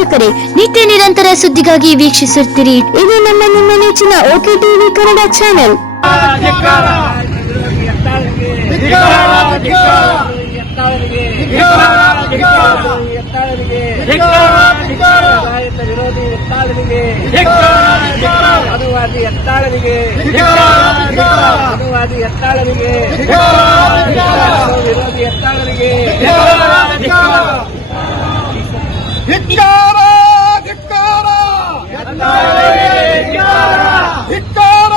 ವೀಕ್ಷಕರೇ, ನಿತ್ಯ ನಿರಂತರ ಸುದ್ದಿಗಾಗಿ ವೀಕ್ಷಿಸುತ್ತೀರಿ. ಇದು ನಿಮ್ಮ ನೆಚ್ಚಿನ ಓಕೆ ಟಿವಿ ಕನ್ನಡ ಚಾನೆಲ್. ವಿರೋಧಿ ಎತ್ತಾಳರಿಗೆ ಅನುವಾದಿ ಎತ್ತಾಳರಿಗೆ ಅನುವಾದಿ ಎತ್ತಾಳರಿಗೆ ವಿರೋಧಿ ಎತ್ತಾಳರಿಗೆ ಧಿಕ್ಕಾರ ಧಿಕ್ಕಾರ ಧಿಕ್ಕಾರ ಧಿಕ್ಕಾರ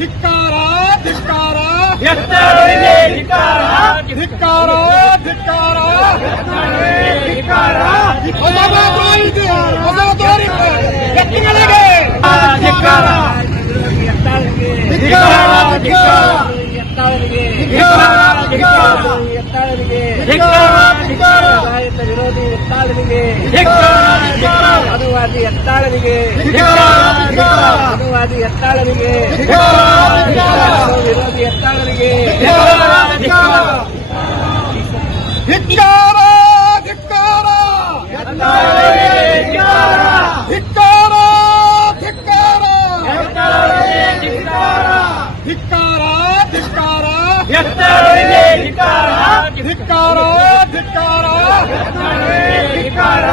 ಧಿಕ್ಕಾರ ಧಿಕ್ಕಾರ ಧಿಕ್ಕಾರ ಧಿಕ್ಕಾರ ಹೊಸ ಮಾಹಿತಿ ಹೊಸ ತೋರಿಕೆ ಎತ್ತಿಗಳಿಗೆ ಧಿಕ್ಕಾರ ವಿರೋಧಿ ಎತ್ತಾಳರಿಗೆ ಅನುವಾದಿ ಎತ್ತಾಳರಿಗೆ ಅನುವಾದಿ ಎತ್ತಾಳರಿಗೆ ವಿರೋಧಿ ಎತ್ತಾಳರಿಗೆ ಧಿಕ್ಕಾರ ಧಿಕ್ಕಾರ ಧಿಕ್ಕಾರ ಧಿಕ್ಕಾರ ಧಿಕ್ಕಾರ ಧಿಕ್ಕಾರ ಧಿಕ್ಕಾರ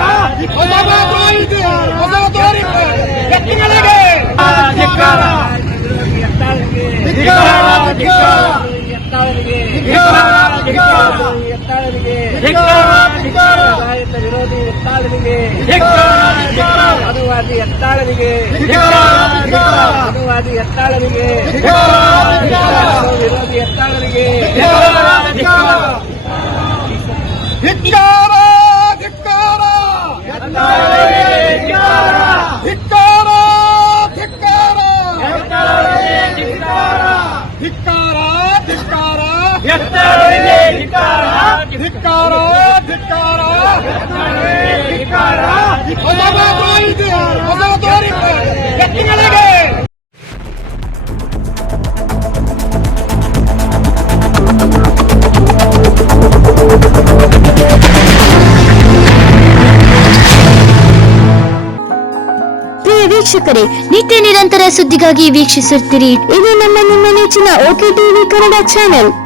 ಹೊಸ ಮಾಹಿತಿ ಹೊಸ ತೋರಿಕೆ ಎತ್ತಿಗಳಿಗೆ ವಿರೋಧಿ ಎತ್ತಾಳರಿಗೆ ಅನುವಾದಿ ಎತ್ತಾಳರಿಗೆ ಅನುವಾದಿ ಎತ್ತಾಳರಿಗೆ ವಿರೋಧಿ ಎತ್ತಾಳರಿಗೆ ಧಿಕ್ಕಾರ ಧಿಕ್ಕಾರ ಧಿಕ್ಕಾರ ಧಿಕ್ಕಾರ ಧಿಕ್ಕಾರ ಧಿಕ್ಕಾರ ಧಿಕ್ಕಾರ ಹೊಸ ಮಾಹಿತಿ ಹೊಸ ತೋರಿಕೆ ಎತ್ತಿಗಳಿಗೆ ವೀಕ್ಷಕರೇ, ನಿತ್ಯ ನಿರಂತರ ಸುದ್ದಿಗಾಗಿ ವೀಕ್ಷಿಸುತ್ತೀರಿ. ಇದು ನಿಮ್ಮ ನೆಚ್ಚಿನ ಓಕೆ ಟಿವಿ ಕನ್ನಡ ಚಾನೆಲ್.